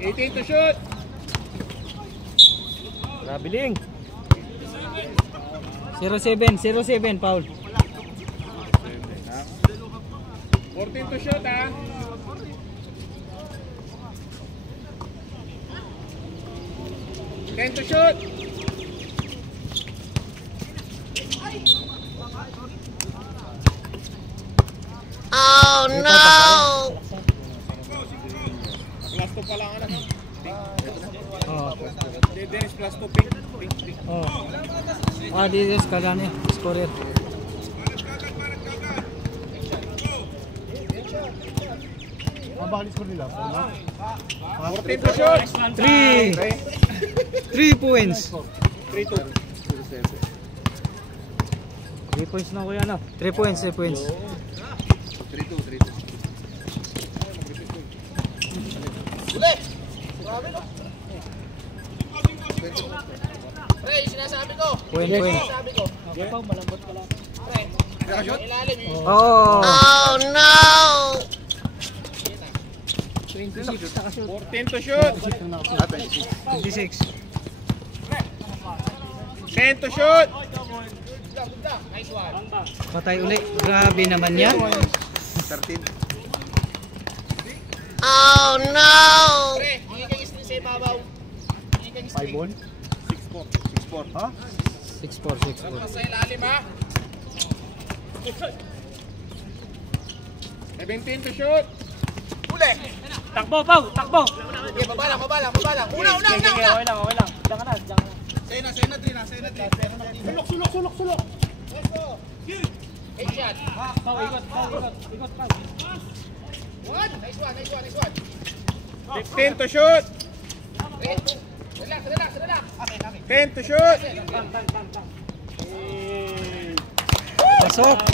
18 to shoot. Rabiling. 0-7, foul. 14 to shoot ha. 10 to shoot. Oh no! Plus 2 pa lang ano. Oh. Dennis plus 2 pink. Oh. This kala niya, scorer. Ang bakit score nila? 14 to shoot. 3 points. 3-2. 3 points na kuya na. 3 points. 3-2. Uli! Grabe no? Pre, yung sinasabi ko. Point. Sinasabi ko. Malambot ka lang. Pre, ilalim yun. Oh. Oh no! 14 to shoot. 26. 10 to shoot. Nice one. Patay uli. Grabe naman yan. 13. Oh no! Pre, hindi kayo string sa ibabaw. Hindi kayo string. 5-1? 6-4. Ha? 6-4. Sa ilalim ha. 17 to shoot. Uli! Takbo, Pau! Takbo! Okay, babalang. Una! Okay lang. Diyan ka na. Sa'yo na, Sulok! Let's go! Headshot! Pau, ikot. Nice one! 15 to shoot. Relax! 10 to shoot.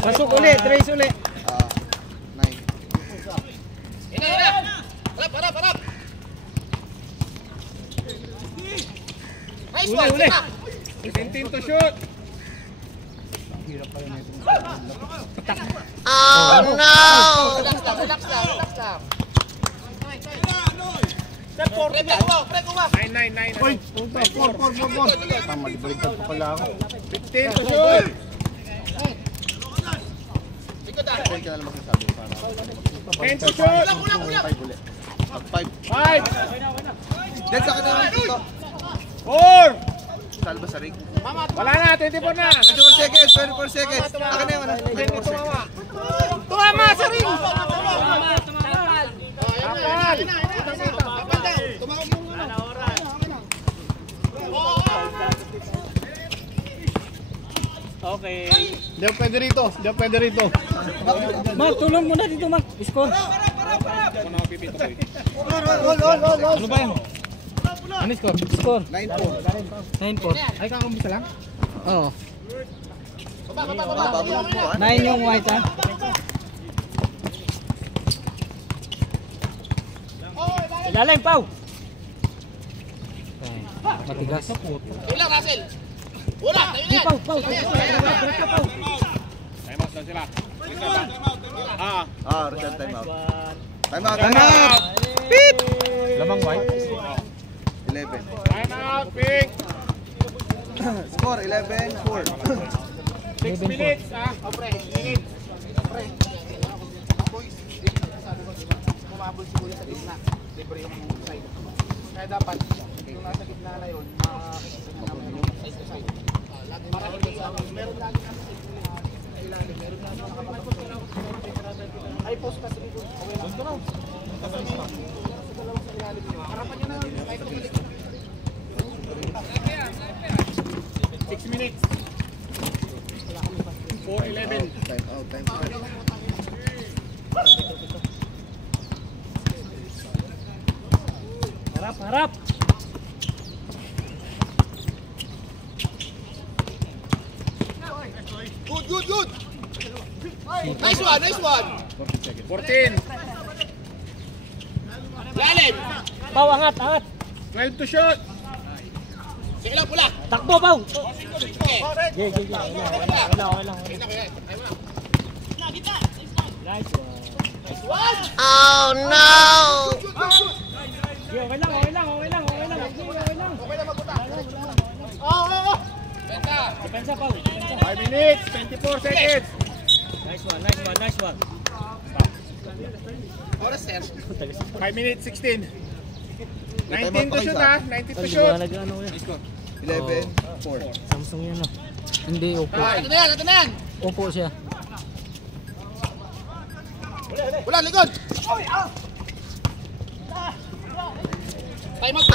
Pasok uli. Trace uli. 9. Ina! Harap! Nice one! Uli. 17 to shoot. Oh no! Relax lang. Pre, kuha! 9. Uy! 4. Tama, libaligtad pa pala ako. 15 to shoot. Likod ah! 10 to shoot. Kulang! 5. Diyan sa kanila dito. 4. Salba sa ring. Wala na, 24 na. 24 seconds. Akin na yun. 24 seconds. Tumama sa ring! Kapal. Tumawag yung Okay. Hindi ako pwede rito. Mark, tulong muna dito, Mark. Score. Ano ba yan? Ano score? Score. 9-4. Ay, kakamusta lang? Oo. Baba. 9 yung white ha. Ilalim, Pau! Matigas. Ilang, Russell? Wala! Tayo na! Pau! Time out na sila. Return time out. Time Out! Pit! Lamang white? 11. Time out, pink. Score 11-4. 6 minutes ha. Pre, minutes. Pre. Kumabol si Kuya sa gitna. Libre yung side. Kaya dapat, yung nasa gitna na yun, makikita na naman yung side to side. Marami sa amin. Meron lagi namin sa ilalim. Meron lagi nakapagod. Ay, post kasi dito. Okay lang. Gusto na. Kasi sa dalawang sa ilalim. Harapan nyo na. Kahit kumilik. 6 minutes. 4-11. Time out. Harap. Good. Nice one. 14. Lalim. Pau, angat. 12 to shoot. Sige lang, pula. Takbo, Pau. Okay. Wala. Nice one. Oh no! Okay lang, okay lang, okay lang, okay lang. Okay lang. Okay lang mabuta. Oo. Benta. Depensa, Pao. Depensa. 5 minutes, 24 seconds. Nice one, nice one, nice one. Oras, sir. 5 minutes, 16. 19 to shoot ha, 19 to shoot. Nag-ano yan? 11-4. Samsung yan ah. Hindi, Oppo. Ito na yan, ito na yan. Oppo siya. Wala, likod. Time out.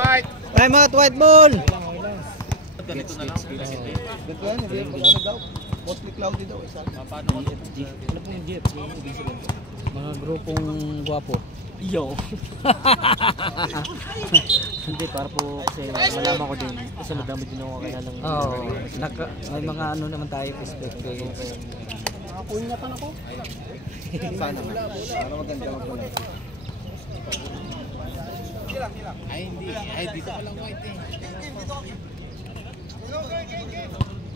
Fight. Time out, white ball! Ganito na lang. Ganito yan, hindi ano daw. Mostly cloudy daw. Ano po yung GF? Mga grupong gwapo. Yo! Hindi, para po kasi malaman ko din. Kasi madami din ako kaya ng... Oo, may mga ano naman tayo perspective. Nakapunyatan ako. Sana nga. Para maganda mag-vlog. Ay, hindi. Ay, dito pa lang white eh.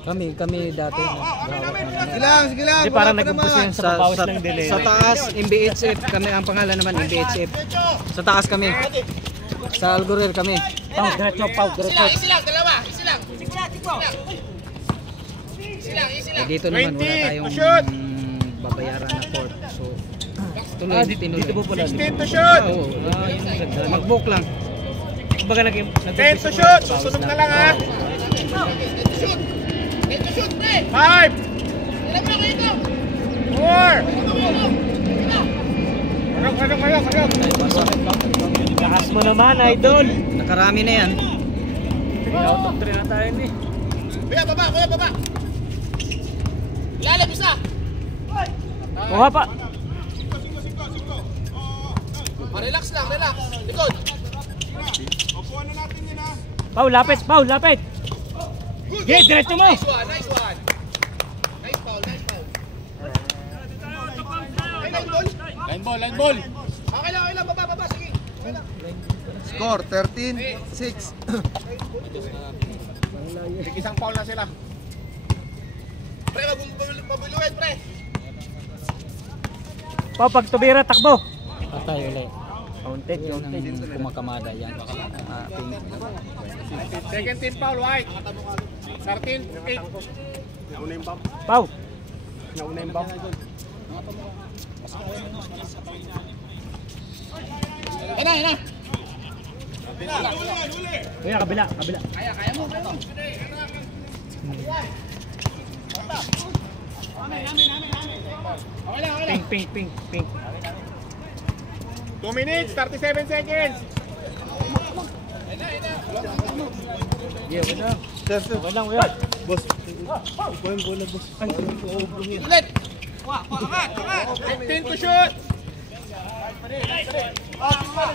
Kami dati gawak naman. Sige lang. Hindi, parang wala pa nag-umpisa naman. yun sa papawas ng delay. Sa taas, MBHF, kami ang pangalan naman, MBHF. Sa taas kami. Sa Algorer kami. Pau, diretso, Pau, diretso. Easy lang, dalawa. Easy lang. Easy lang. Dito naman 20, wala tayong shoot! babayaran na court. So, Ah, tuloy, tinuloy. dito po pala. 16 to shoot. Oo, Yun ang ganda. mag-book lang. Kumbaga 10 to shoot. Susunod na lang ha. Shoot. Get to shoot, pre. 5, Ilan mo kayo ito? 4. Lakas mo naman, idol. Nakarami na yan. Out of 3 na tayo ni. Kuya, baba. Ilalim, isa. Kuha pa. Relax lang, relax. Likod. Pau, lapit, Pau, lapit. Okay, diretso mo. Nice one. Nice foul. Ay, line ball. Okay lang, baba, sige. Score, 13-6. Isang foul na sila. Pre, mabuluhin, pre. Pau, pag tubira, takbo. Patay ulit. Counted, Yan counted. ang kumakamada yan. Second team foul, White. 13, 8. Pau. Ayun na. Kuya, kabila. Kaya mo. Pink. 2 minutes, 37 seconds. Yeah, okay lang. Okay lang, kuya. Boss. Ikaw yung bola, boss. Ulit. 15 to shoot.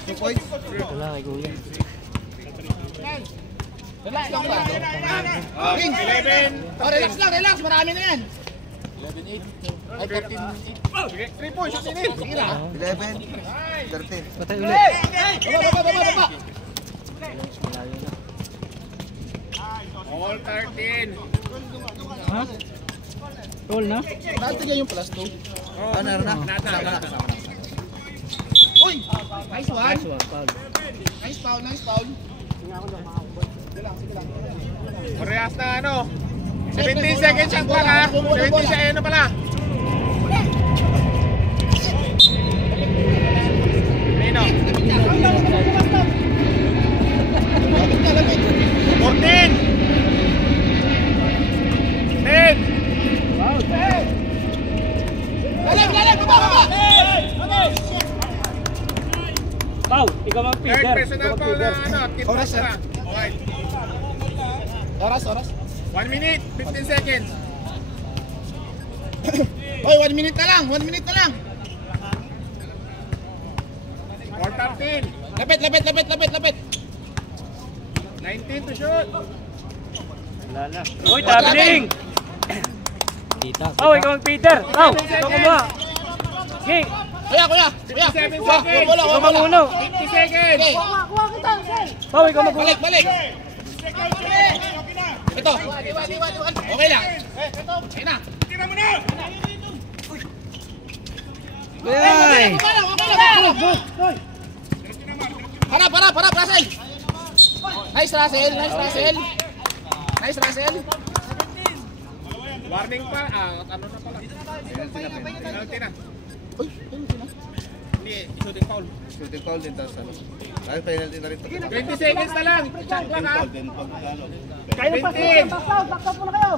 2 points. Wala, kay kuya. Relax lang ba? 11. Relax lang. Marami na yan. 3 points, shoot in. 11-13. Patay ulit. Baba. All 13. Ha? Roll na? Natigyan yung plus 2. Ano na? Uy! Nice one. Nice one, Pau. Nice foul. Parehas na ano. 17 seconds ang pala. 17 siya ano pala. Nino. 14. 10. Lalim, baba. Pau, ikaw ang Third feeder. personal foul na ano. Tip Oras, na. White. Oras. 1 minute, 15 seconds. Oy, 1 minute na lang. 1 minute na lang. 4-13. Lapit. 19 to shoot. Wala na. Uy, traveling! Kita. Pau, ikaw ang feeder. Pau, ikaw kumuha. Okay, Kuya. 57 Kuya, seconds. wala. ikaw mamuno. 50 seconds. Okay. Pau, ikaw magulo. Balik. Ito. Okay lang. Ayun na. Ay! Okay lang. para, Russell! Nice, Russell! Nice, Russell! Warning pa. Ano na pala? Penalty na. Uy, penalty na. Hindi, shooting foul. Shooting foul din, tapos ano. Ay, penalty na rin to. 20 seconds na lang. Shot lang ha. 20.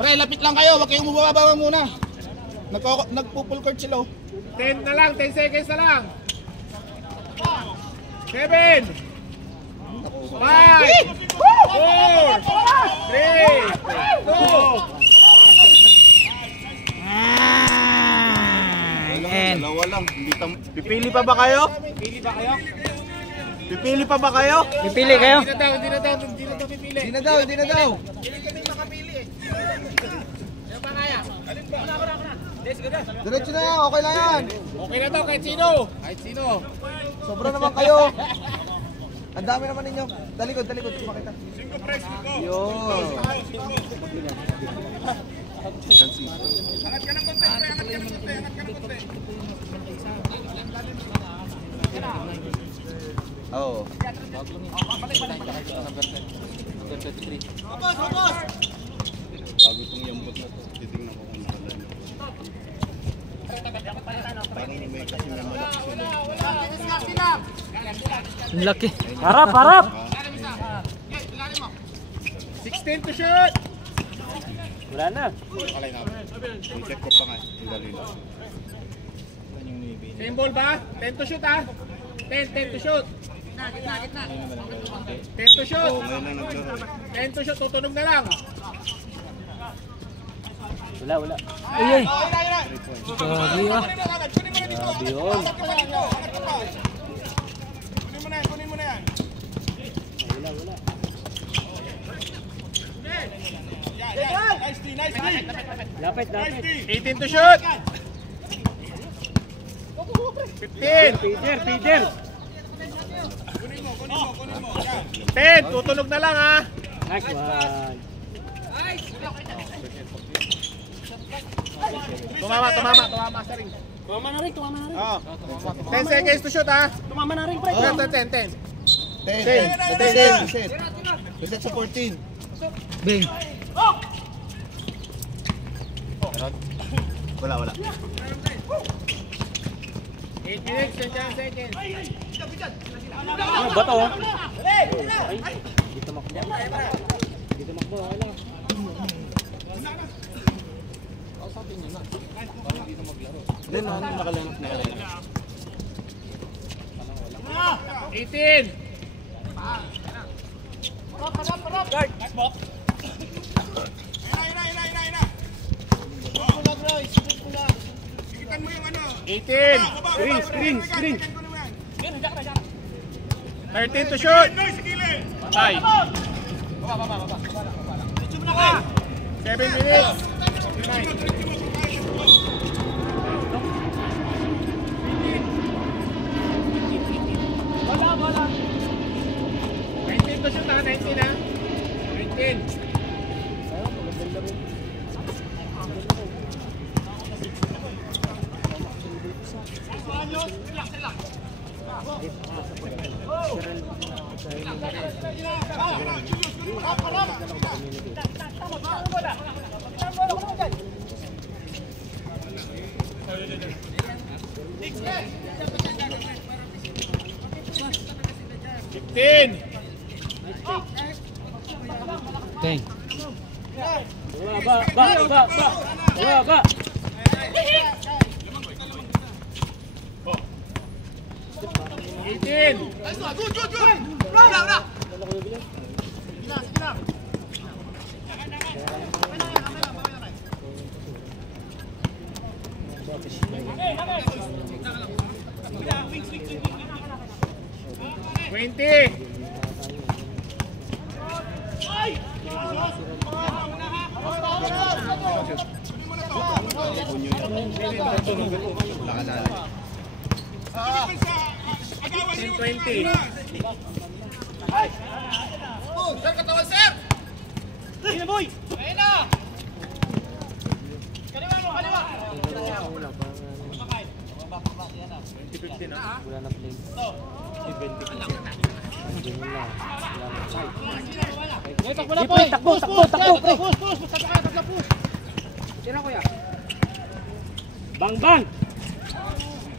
Pre, lapit lang kayo, huwag kayong bumababa muna. Nagpo-full court sila. 10 na lang, 10 seconds na lang. 7 5 4 3 2 And Dalawa lang. Pipili pa ba kayo? Pipili pa ba kayo? pipili kayo. Hindi na daw pipili. Hindi na daw. Hindi makapili eh. Ano ba kaya? Diretso na yan, okay lang yan. Okay na to, kahit sino. Sobra naman kayo. Ang dami naman ninyo. Talikod, makita. Yun. Oo. Bago itong yambot na to, titignan ko kung nakalan. Parang may kasi may malaki sila. Ang laki. Harap. 16 to shoot. Wala na. Alay na. Kung check ko pa nga, yung dali lang. Same ball ba? 10 to shoot ha. 10 to shoot. 10 to shoot. Oo, ngayon lang naglaro. 10 to shoot, tutunog na lang. Wala. Ay. Grabe ah. Grabe yun. Kunin mo na yan. Wala. Lapit. 18 to shoot. 15. Peter. 10, tutunog na lang ha. Nice one. Tumama sa ring. Tumama na rin. Oh. 10 seconds to shoot ha. Tumama na rin, pre. 10. 10. Reset sa 14. Bing. Wala. 8 minutes, 10 seconds. Ano ba to? Ay, dito makbo. Wala. Then, nakalangot na yan. 18. Sikitan mo yung ano. 18. Screen. 13 to shoot. Patay. 7 minutes. 19 to shoot ha. 19 ha. 19. Dang. Ba. 18. Wala na play. Takbo na, Pre, takbo, pre. Tira ko ya. Bang!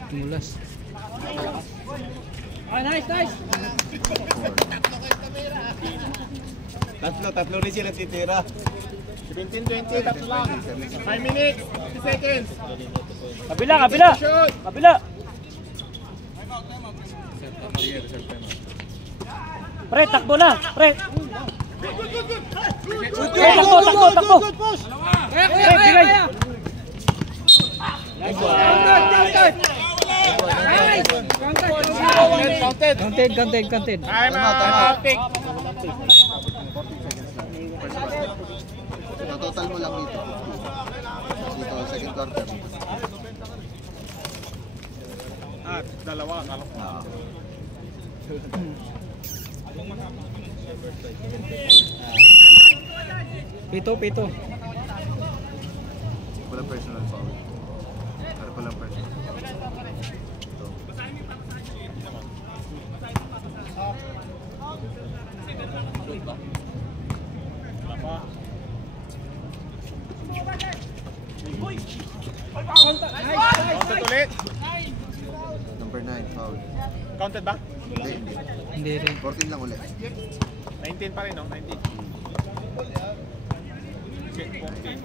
Mulas. Ah, nice. Tatlo rin sila titira. 17-20, tatlo lang. 5 minutes, 50 seconds. Kabila! Shoot! Kabila! Pre, takbo na! Pre! Pre, takbo! Pre, bigay! Counted. Time out. Pick. Total mo lang dito. Dito, second quarter. Dalawa. Kala ko. Pito. Walang personal foul. Ano palang personal? Counted ulit. Number 9, foul. Counted ba? Hindi. Hindi rin. 14 lang ulit. 19 pa rin, no? 19. Okay, 14.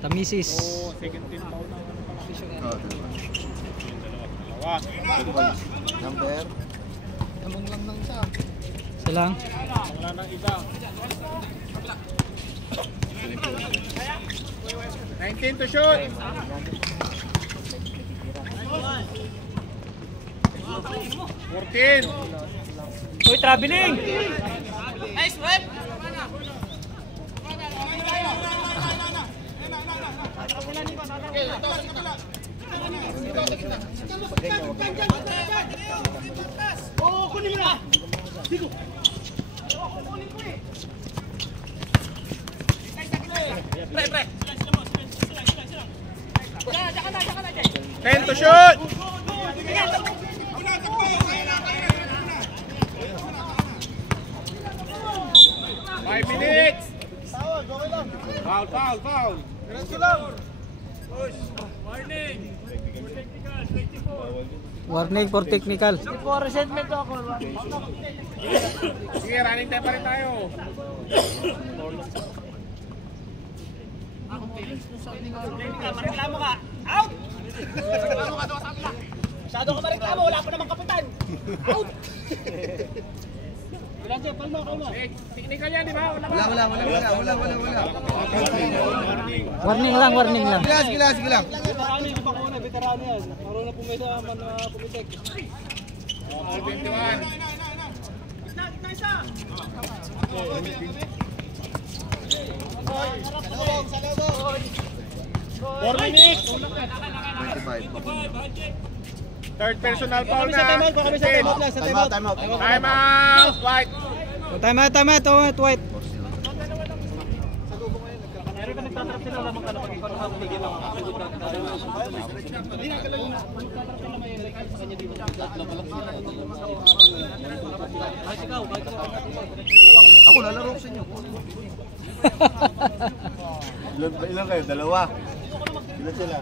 Tamisis. Oh, second team foul na. Oo, dalawa. Dalawa. Good points. Number? Isa lang. Wala nang iba. 19 to shoot. 14. Uy, traveling! Ten to shoot. 5 minutes. Foul. Warning for technical. Sige, running time pa rin tayo. Mareklamo ka. Out! Masyado ka mareklamo, wala pa namang kapitan. Out! Technical yan, di ba? Wala. Warning lang. Sige lang. Veterano yan. Marunong pumitek. 21. Four minutes. 25. Third personal foul na. Time out. Time out. White. Tama, White. Ako lalaro ko sa inyo. Ilan kayo? Dalawa. Ilan sila?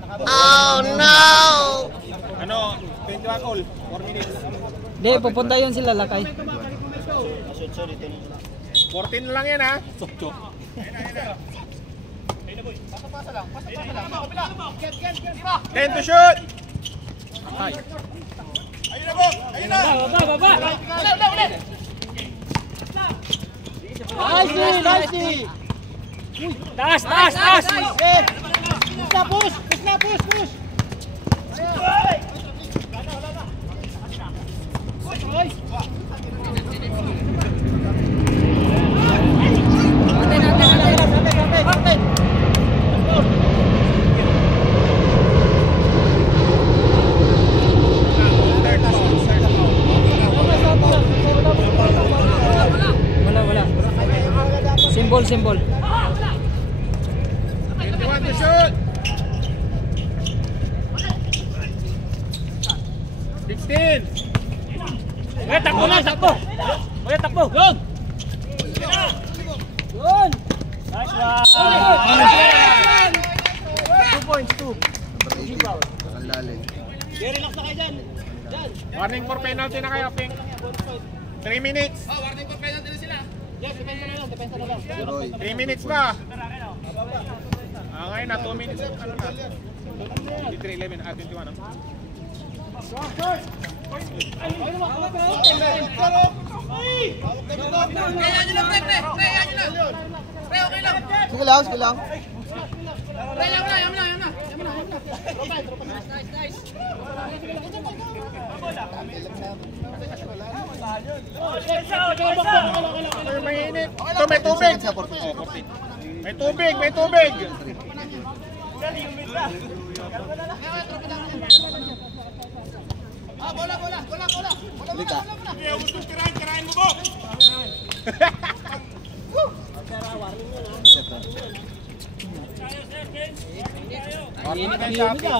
Ano? 21 all. 4 minutes. Hindi, pupunta yun sila lakay. 14 na lang yan, ha? 10 to shoot. Baba! Nice! Taas! Push! Wala. Symbol. 21 to shoot. 15. Uy, takbo na, takbo! Uy, takbo! Yun! Yun! Nice one! 2 points, 2. Ang lalim. Relax na kayo dyan. Warning for penalty na kayo, Pink. 3 minutes. Yes, depensa na lang, depensa na lang. Roy. 3 minutes pa. Ngayon na, 2 minutes. Ano na? 23, 11, 21. Sige lang, sige lang. Ay, mainit. Ito, may tubig. May tubig, may tubig. Halika.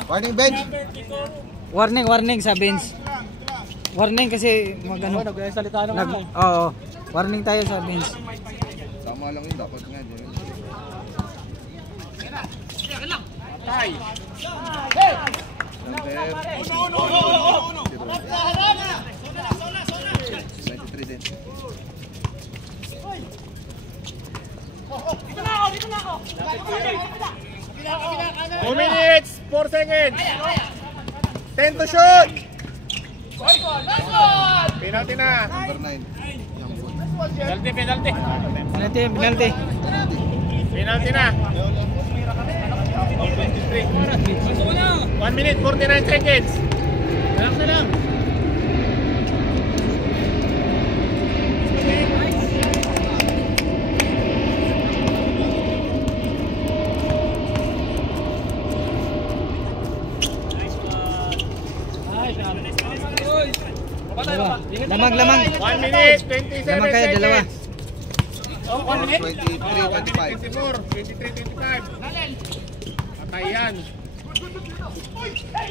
Warning bench. Warning sa bench. Warning kasi magano. Nagsalita na nga. Oo. Warning tayo sa bench. Sama lang yun, dapat nga. Tay. Number 23 din. Two minutes, 4 seconds. 10 to shoot. Penalty na. Number 9. Penalty, penalty. Penalty. Penalty na. 1 minute, 49 seconds. Relax na lang. Lamang. 1 minute, 27 Lamang kayo, seconds. dalawa. 23, 25. 24, 23, 25. Patay yan.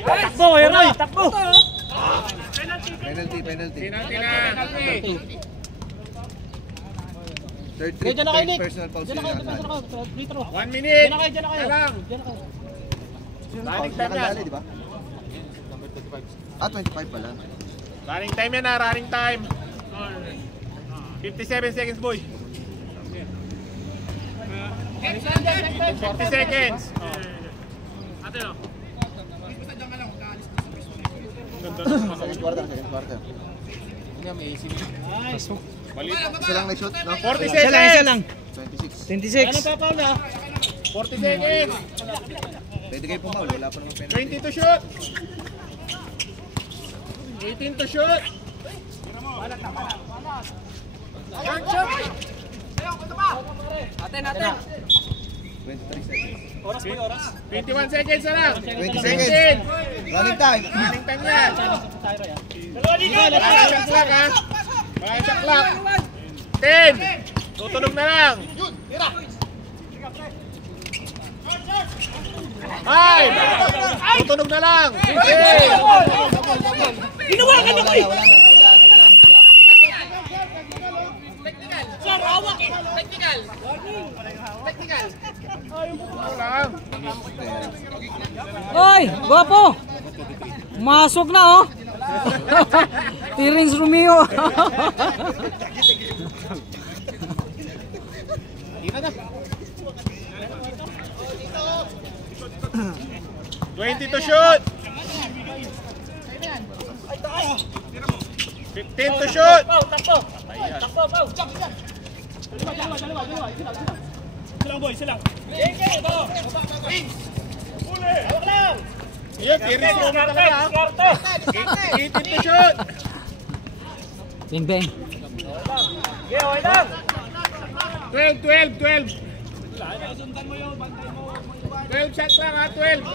Takbo, Kuya Roy, takbo! Penalty. Penalty na. Third Diyan na kayo, Nick. personal foul Diyan na kayo, sila. depensa na kayo. Free throw. 1 minute. Diyan na kayo. Na lang. Running time yan. Nakadali, di ba? Ah, 25 pala. Running time yan na, running time. 57 seconds, boy. 50 seconds. Second quarter. Isa lang na-shoot, no? 40 Isa seconds. lang. 26. 26. 40 seconds. Pwede kayo pumaul, wala pa naman penalty. 20 to shoot. 18 to shoot. Aten. 23 seconds. 21 seconds na lang. 20 seconds. Running time. Running time yan. Baka shot clock, ha? Baka shot clock. 10. Tutunog na lang. 5. Tutunog na lang. 6. Hinawakan ako eh! Lang. Oy, guwapo. Masok na oh. Terence Romeo. $20 to shoot. 15 to shoot. Yun, Terence Romeo talaga, ha? 18 to shoot. Bing bang. 12. 12 shots lang, ha? 12.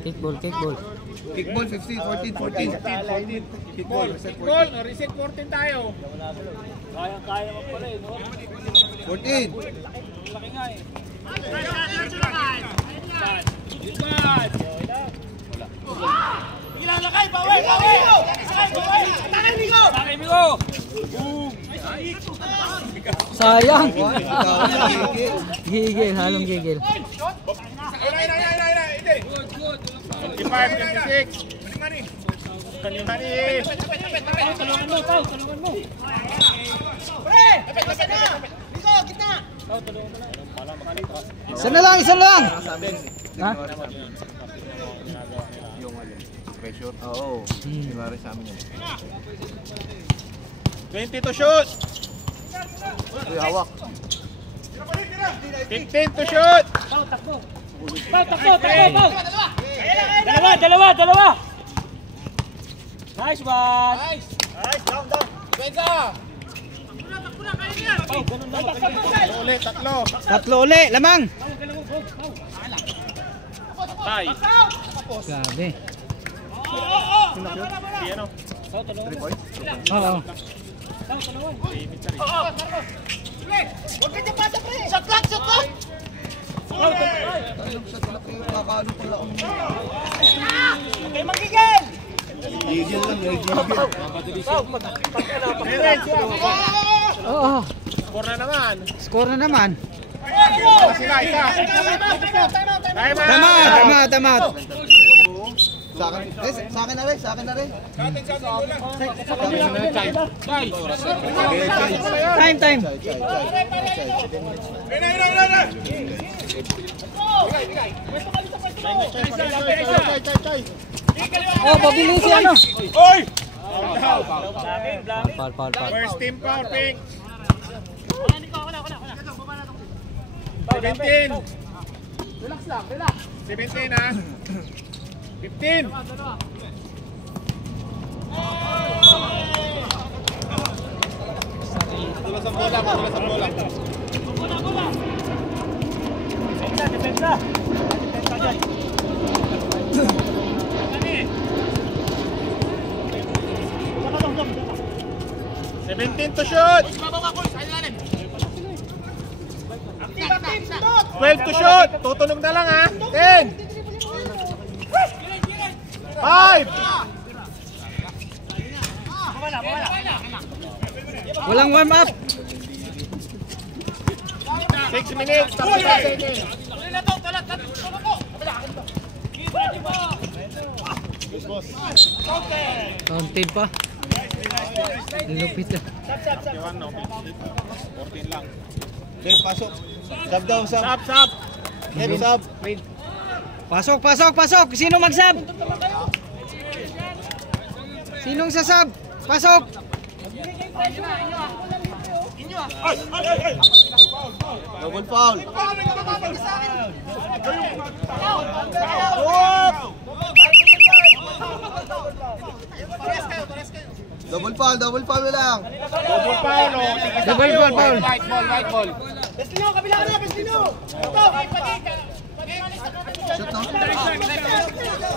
Kickball. Kickball 15, 14. Kickball. Kickball. O, reset 14 tayo. 14. Sayang. Gigil, halong gigil. 25, 26. Mani. Isa na lang, isa lang. Ha? Pressure? Oo. Sinari sa amin yan. 20 to shoot. Uy, hawak. 15 to shoot. Dalawa. Nice one. Ulit, tatlo. Tatlo uli, lamang. Tay. Grabe. Ano? Oo. Gigil lang, gigil. Oo. Score na naman. Score na naman. Sila, isa. Tama. Sa akin na rin, sa akin na rin. Time. Oh, pabilis si ano. Oy! Pal. First team foul, Pink. 17. Relax lang, relax. 17 ha. 15. Tulas ang bola. Depensa. 17 to shoot. 12 to shoot. Tutunog na lang ha. 10. 5. Walang warm up. 6 minutes. Tapos na second. Counted pa. Lupit na. 14 lang. Okay, pasok. Sub daw, sub. Sub. Head sub. Pasok. Sino mag-sub? Sinong sasab? Pasok. Double foul. Double foul na lang. Double foul. Double foul. White ball. Shot, no?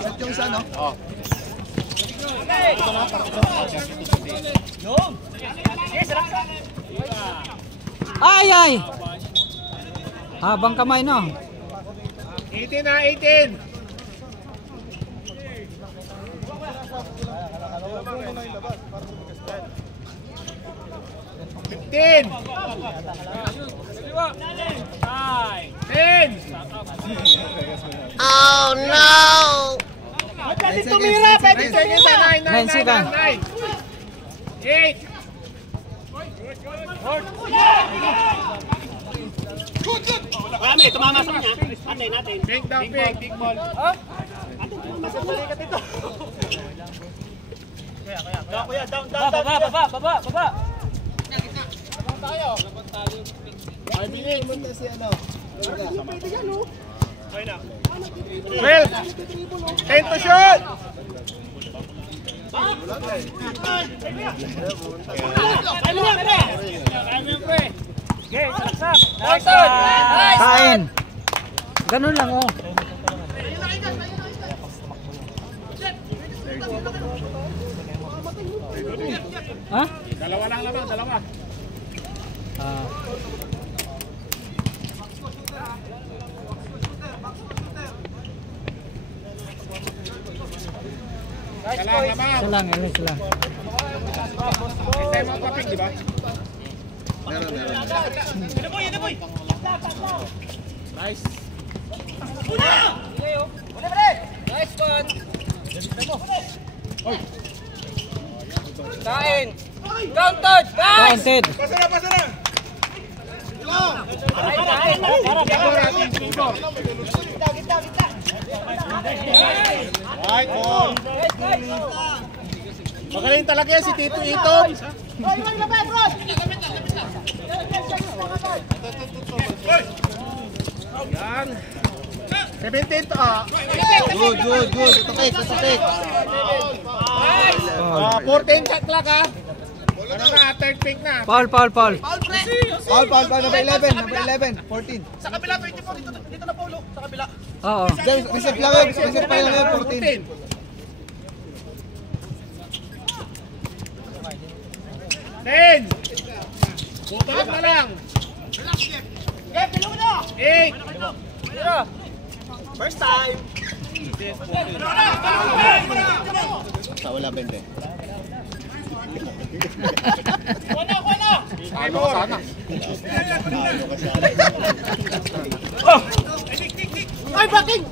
Shot yung isa, no? Ay! Habang kamay no. 18 na, 18. Ten. 10. Oh, no! Pwede tumira, pwede seconds na 9 seconds. 8. Marami, tumama sa kanya. Antay natin. Big down, big ball. Kuya, down. Baba. 12. 10 to shoot. Kain. Ganun lang oh. Ha? Dalawa lang naman, dalawa. Kalang naman. Isa lang. Hintay mo ang paping, di ba? Nice. Counted! Right, ball. Magaling talaga yan si Tito Itom. Yan. 17 to. Good. Tutok. 14 shot clock ha. Ano na, third pick na. Foul. Foul, number 11, 14. Sa kabila, 24, dito na Paulo. Sa kabila. Oo. James, reset pa lang yun, 14. 10. Butulog na lang. 8. First time. Wala 20. Ano ka sana? Ay, backing!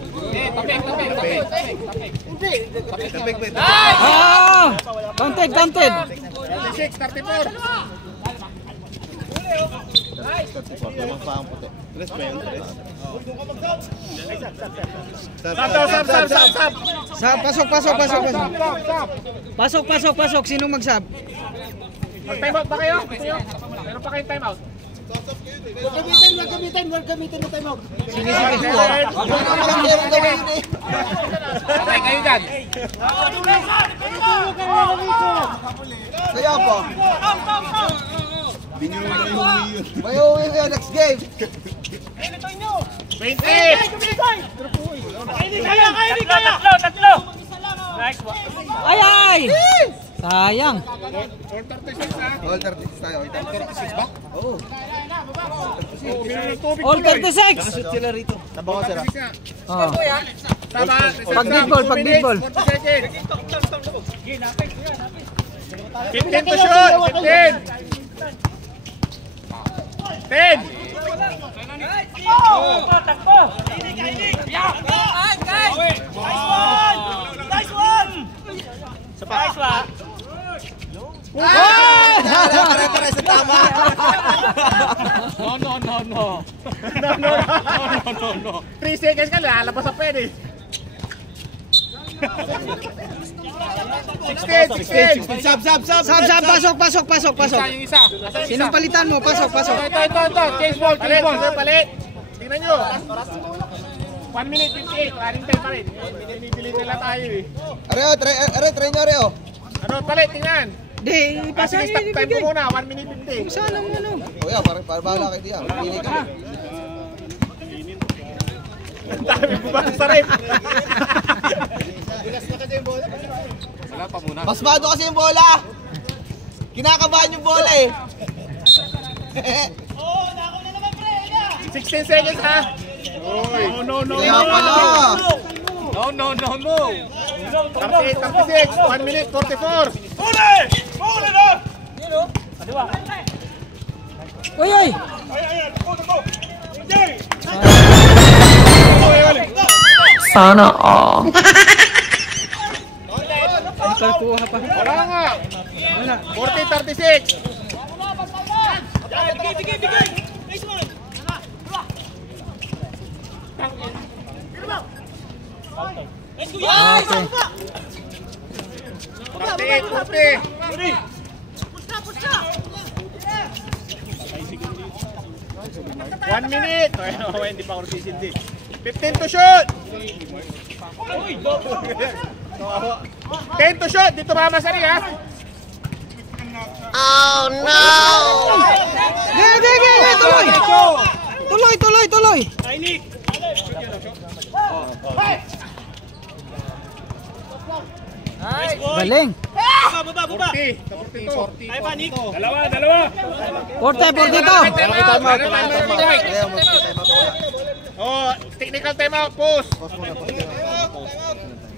Tapik. Ah! Counted! 36, 34. Lamang pa ang puti. Tres pa yun, tres. Sab. Pasok. Sinong mag-sub? Mag-time out ba kayo? Meron pa kayong time out? Huwag gamitin mo time out. Sige. Okay, kayo dyan. Kaya po. May uwi kayo next game. 20. Tatlo! Ay! Sayang. All 36 ha? All 36 tayo. 36 ba? Oo. Minum ng tubig All tuloy. 36. Sila rito. Tabaw sila. 36 nga. Oh. Tama. Pag big ball, 40 seconds. 15 to shoot. 15. 10. Pare-pare sa tama. No. 3 seconds ka, lalabas ang pen eh. 16. Sab. Pasok. Isa yung isa. Asan yung Sinong isa? palitan mo? Pasok. Ito. Change ball. Palit. Tingnan nyo. 1 minute 58. Running time pa rin. Binibili nila tayo eh. Try nyo Areo. Ano, palit, tingnan. Di, Kasi stop time ko muna. 1 minute 50. Sana mo ano. Kuya, para bahala kayo diyan. Pili ka. Ang dami mo ba sa rep? Wala pa muna. Pasmado kasi yung bola. Kinakabahan yung bola eh. 16 seconds ha. No. Kaya pala. No. 38, 36, 1 minute 44. Uy! Sana all. Nagkakuha pa. Wala nga. 40, 36. Okay. 38, 40. One minute. Hindi pa ako sisindi. 15 to shoot. 10 to shoot. Dito mamasari ha. Oh no! Tuloy! Galing! 40. 42. Ay, panik. Dalawa. 42! Oh, technical timeout, pause.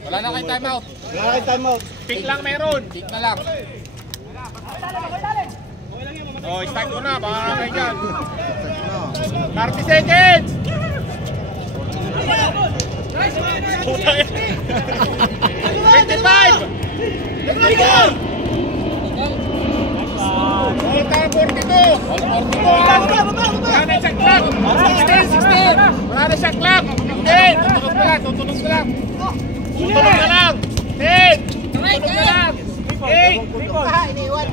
Wala na kayong timeout. Pick lang meron. Pick na lang. Oh, start ko na, baka kayo dyan. 30 seconds! Putang ina. 25! Let's go! All time 42! Wala na siya clock! 16! Wala na siya clock! 10! Tutunog na lang! Tutunog na lang! Tutunog na lang! 10! Tutunog na lang! 8! Iniwan.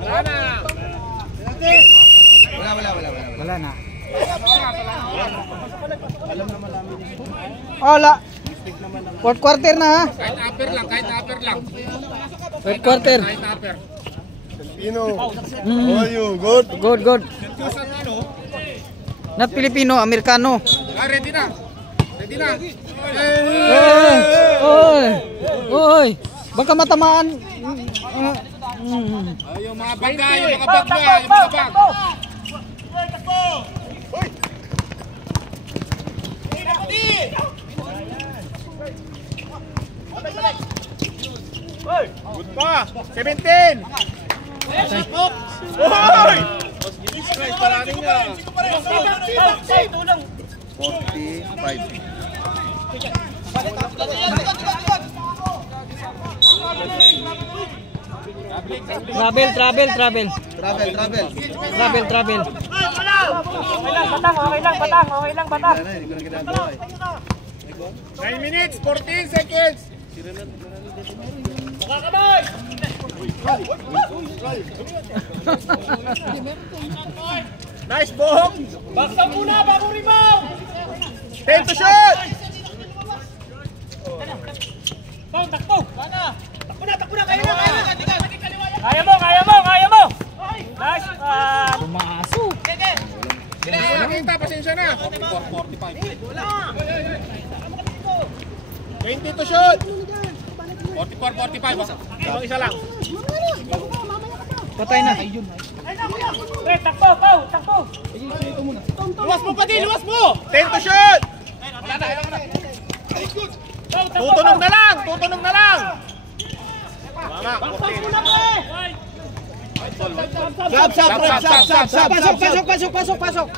Wala na! Wala na. Wala. Fourth quarter na ha. Kahit upper lang, kahit upper lang. Fourth quarter. Kahit upper. Pino. How are you? Good? Good, good. Susan ano? Not Filipino, Amerikano. Ready na! Ready na! Oy! Oy! Baka matamaan. Ay, yung mga bangga, yung mga bangga, yung mga bang. Good pa! 17! Oy! Jesus Christ, parating nga. 45. Travel. Okay lang, batang. Wala na, hindi ko na ginagawa eh. 9 minutes, 14 seconds! Nice bomb! Baksa muna, bago rebound! 10 to shoot! Takbo! Takbo na, kaya na! Kaya mo! Nice! Pumasok. Hindi ko nakita, pasensya na. 20 to shoot! 44, 45. Ibang isa lang. Patay na. Takbo! Luwas mo pa din, luwas mo! 10 to shoot! Tutunog na lang! Mama, 14. Pasok.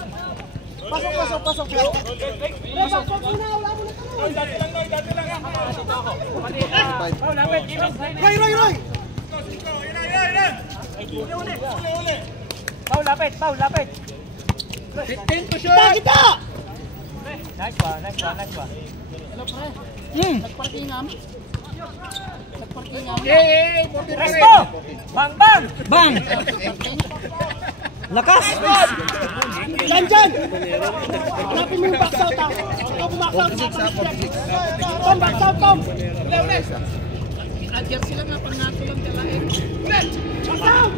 Roy! Paul, lapit! 15 to shoot! Nice one. Yay! 14 Resto! Bang! Bang! Lakas! Dyan! Hanapin mo yung box out, ha? Ikaw bumax out. Tom, box out, Tom! Ulit! Adyer sila nga, pang nato lang dalain. Ulit! Box out!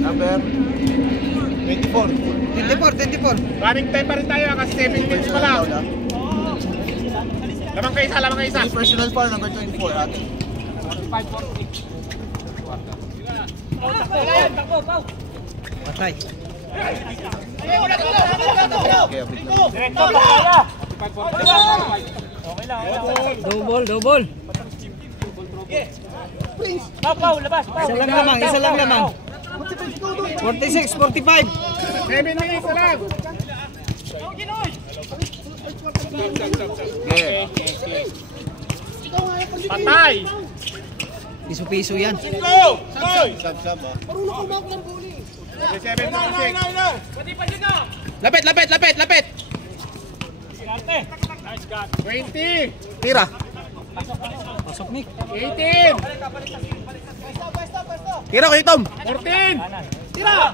Number 24. Running time pa rin tayo kasi 7 minutes pa lang. Lamang ka isa. Personal foul number 24. Ate. Takbo, Pau! Patay. Okay, update na. Direkto, kaya! Okay lang. Double. Pau, labas, Pau! Isa lang lamang. 46, 45. 7 minutes na lang. Patay! Piso-piso yan. Go! Sab ah. 7, 26. Lapit. 20. Tira. Pasok, Nick. 18. Tira ko, Tom. 14.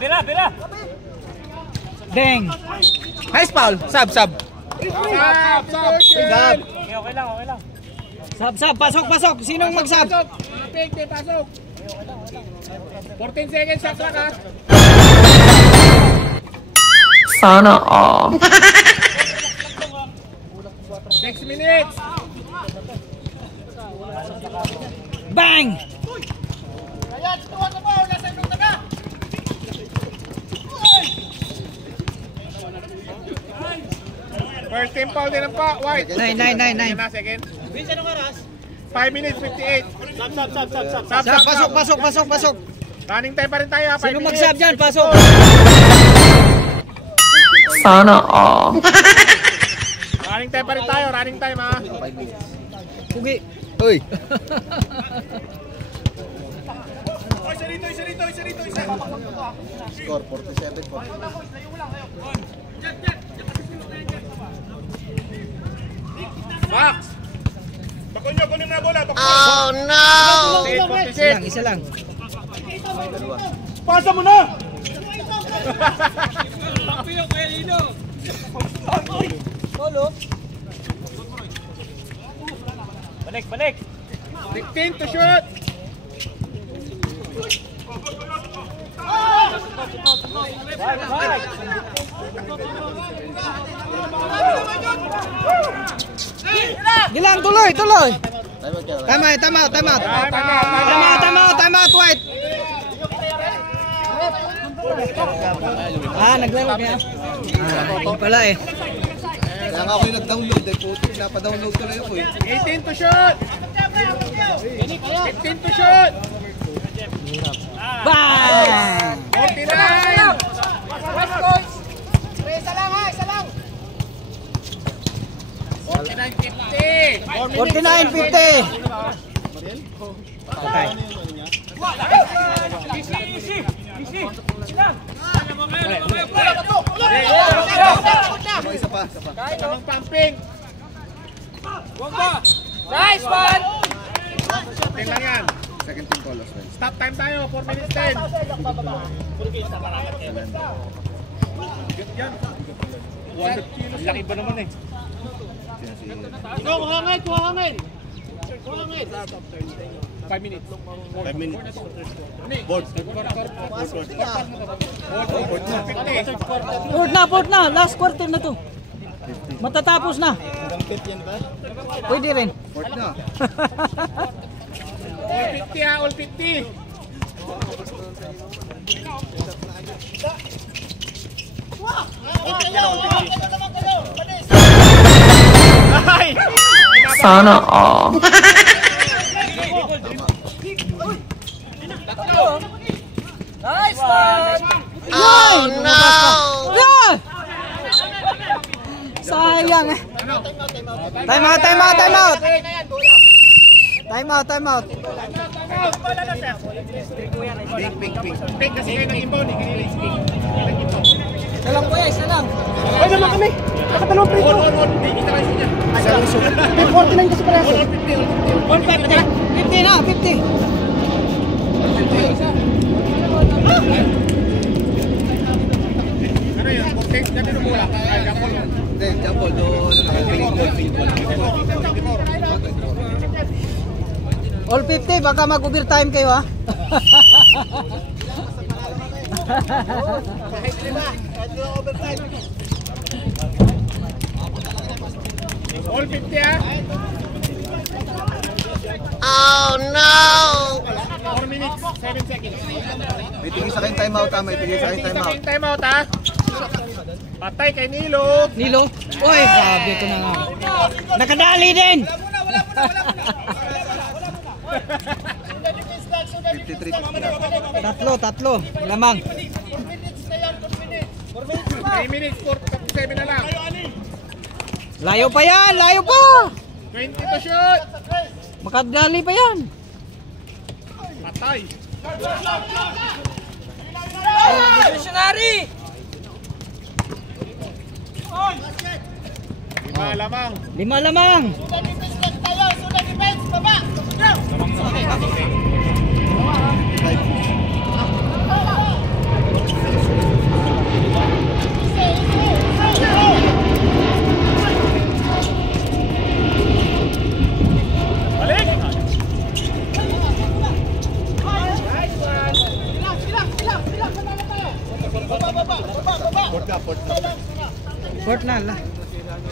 Bira! Bang. Nice foul. Sab. Sab. Okay lang. Sab. Pasok. Sinong mag-sab? Pasok. 14 seconds shot clock, ha? Sana all. 6 minutes. Bang. First team foul din ang pa, white. 9. Na, second. 5 minutes, 58. Pasok. Running time pa rin tayo, ha? 5 Sino minutes. mag-sub dyan? Pasok. Sana all. Running time pa rin tayo, running time, ha? Pugi. Uy! Score 47 po. Max! Bakon nyo, kunin na bola. Oh no! 46. Isa lang. Pasa mo na! Balik! 15 to shoot. Gilang, tuloy. Time out. Time out, White. Naglaro niya. Yun pala eh. Kaya nga ako yung nag-download eh. Putik, napadownload ko lang ako eh. 18 to shoot. 15 to shoot. Bang! 49. Isa lang ha, isa lang. 49-50. 49-50. Okay. Isa pa. Tamang pumping. Nice one! Pumping lang yan. Second team call as well. Stop time tayo, 4 minutes 10. Yan. 100 kilos. Laki ba naman eh? Kuha hangin! 5 minutes. 5 minutes. Board. Port na. Last quarter na to. Matatapos na. Pwede rin. Fourth na. All 50 ha, all 50. Ay! Sana all. Nice one! Oh no! Sayang eh. Time out. Pink kasi kayo ng inbound eh. Kanina is pink. Isa lang po isa lang. Ay naman kami! Nakatalong prito! On. Kita kayo siya. May 49 kasi parehas. On 50. 50 na, 50. Ano yun? Protect na din ang bola. Ay, jump yun. Hindi, jump ball. All 50, baka mag-overtime kayo ha. All 50 ha. Oh no! 4 minutes, 7 seconds. May tingin sa akin timeout ha. Time out ha. Patay kay Nilo. Nilo? Uy, sabi ko na nga. Nakadali din! 53. Tatlo. Lamang. 3 minutes, 47 na lang. Layo pa yan! 20 to shoot. Makadali pa yan. Patay. Missionary! Lima lamang. Port na.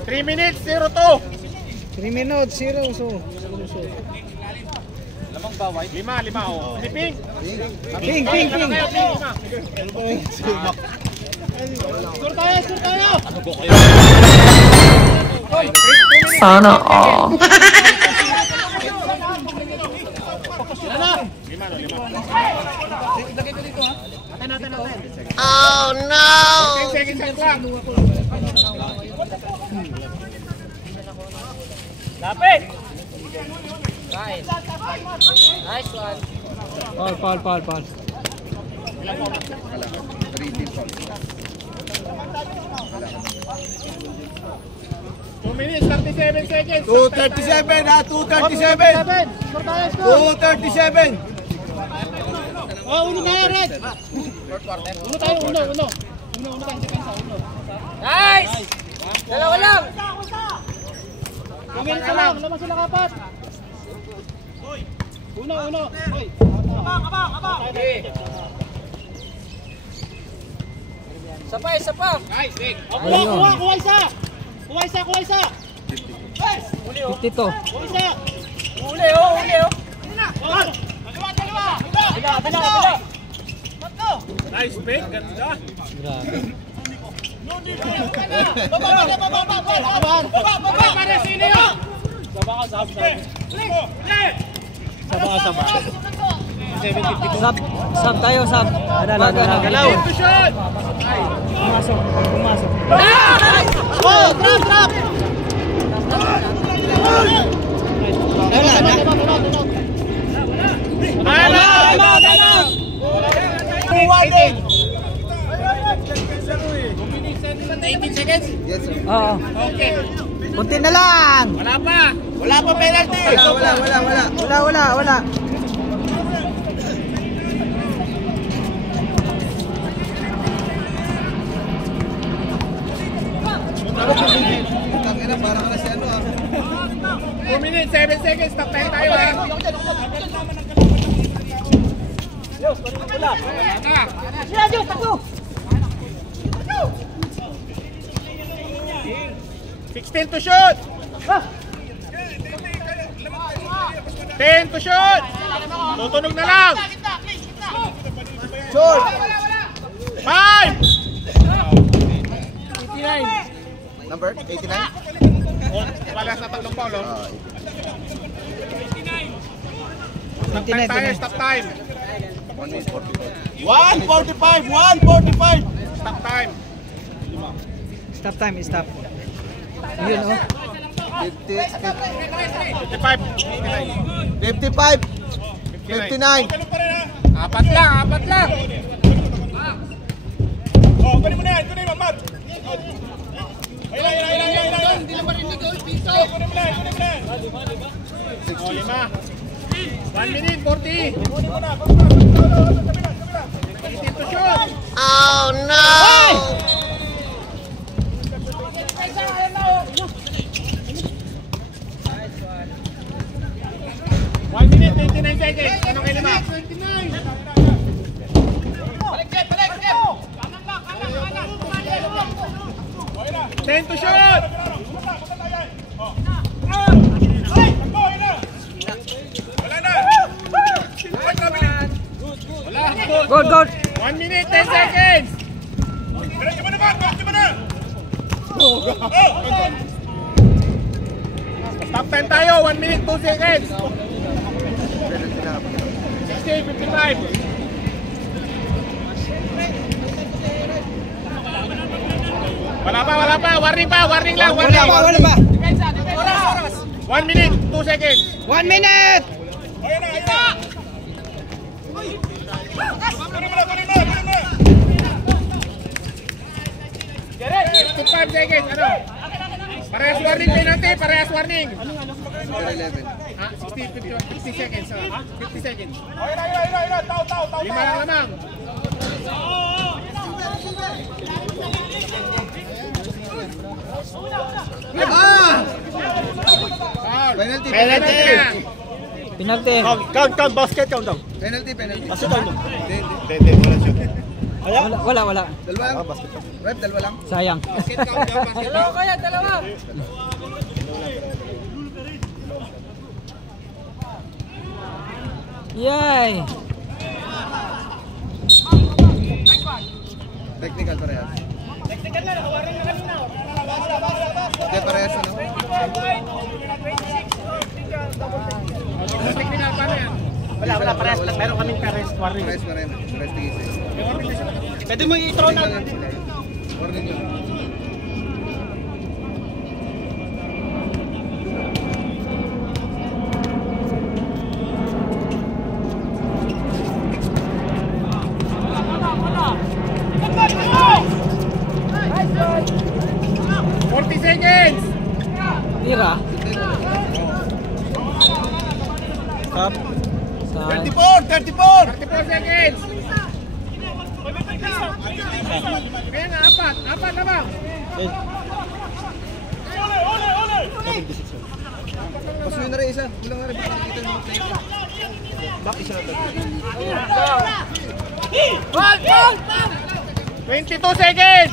3 minutes, 0-2. 3 minutes, 0. So. Lima, oh. Pink. Ping. Lima. Score tayo, score tayo! Sana all. Oh no! 10 seconds lang. Lapit! Paul. 2 minutes, 37 seconds. 2:37 ha, 2:37. Score tayo, score! 2:37. Oh, uno tayo, Red! Uno tayo, uno tayo, depensa, uno. Nice! Dalawa lang. 2 minutes lang, lamang sila kapat. Uno. Hoy. Abang. Isa pa. Nice, Nick. Kuha isa. 52. Kuha isa. Uli. Dalawa. Nice, Nick. Ganda. Grabe. Baba. Para sino yun? Sub tayo, sub. Galaw. To shot. Pumasok. Oh, trap! Wala. 18 seconds? Oo. Okay. Kunti na lang. Wala pa penalty. Wala. Tangina, para ka na si ano 2 minutes, 7 seconds. Stop tayo ha. Takbo! 16 to shoot. 10 to shoot. Tutunog na lang. Short. 5. 89. Number 89? Wala sa tatlong paulo. Stop time. 1:45. Stop time. Stop. Yun oh. 55. 55. 59. Apat lang. Oh, pwede mo na yan, Mamat. Ayun. Hindi naman rin goal, piso. Pwede mo na yan. 1 minute, 40. 18 to shoot. Oh no! 1 minute, 29 seconds. Ano kayo lima? 10 to shoot. Good. 1 minute, 10 seconds. Stop time tayo. 1 minute, 2 seconds. 60, 55. Wala pa. Warning lang. Wala pa. 1 minute, 2 seconds. 1 minute. 55 seconds. Ano? Parehas warning penalty. Parehas warning. 11. 50 seconds. 50 seconds. Tao. 5 lang lamang. Penalty. Penalty. Count, basket, count daw. Penalty. Kasi count mo. Hindi, wala shoot. Wala. Dalawa lang. Rep, dalawa lang. Sayang. Dalawa. Yay. Technical parehas. Technical na, nakawarin na kami na. Hindi parehas ano? Technical pa na yan. Wala, parehas lang. Meron kaming parehas warning. Parehas pa rin. Parehas tigis. Pwede mo i-throw na. Warning yun. Tira. Stop. 34 seconds. Kaya nga, apat na ba? Pasunin na rin isa. Kulang na rin. Kita mo. Back isa na tayo. 22 seconds.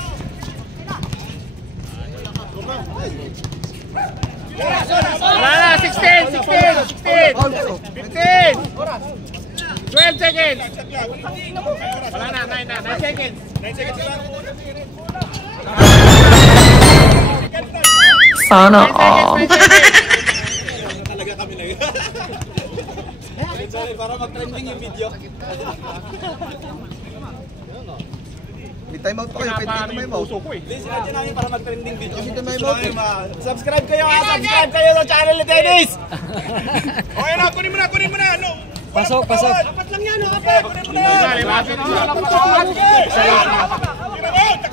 Wala na, 16, 15, 12 seconds. Wala na, 9 seconds. 9 seconds lang. Sana all. Talaga kami na yun. Sorry, para mag-trending yung video. May time out pa kayo, pwede dito may mouse. Please, radyo namin para mag-trending video. Kasi dito may mouse. Subscribe kayo sa channel ni Dennis! Okay na, kunin mo na. Ano? Pasok. Apat lang yan, apat. Kunin mo na.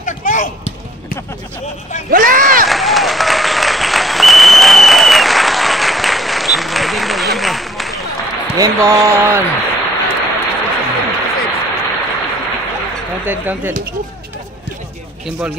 Tak mo! Game ball. Counted. Game ball.